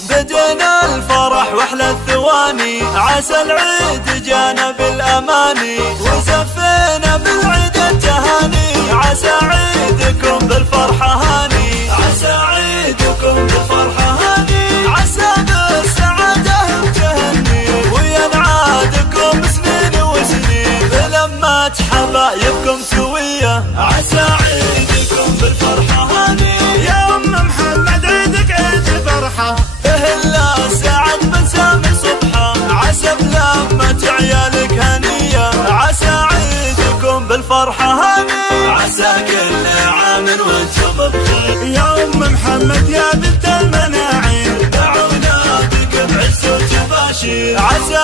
بدينا الفرح واحلى الثواني، عسى العيد جانا بالاماني، وزفينا بالعيد التهاني، عسى عيدكم بالفرحة هاني، عسى عيدكم بالفرحة هاني، عسى بالسعادة تهني، وينعادكم سنين وسنين بلمة حبايبكم سوية، عسى عيدكم بالفرحة هاني. يا أم محمد عيدك عيد فرحة، اهلا سعد بن سامي صبحة، عسى بلمة عيالك هنية، عسى عيدكم بالفرحة هاني، عسى كل عام وانتم بخير. يا أم محمد يا بنت المناعير، دعونا بك بعز وتباشير، عسى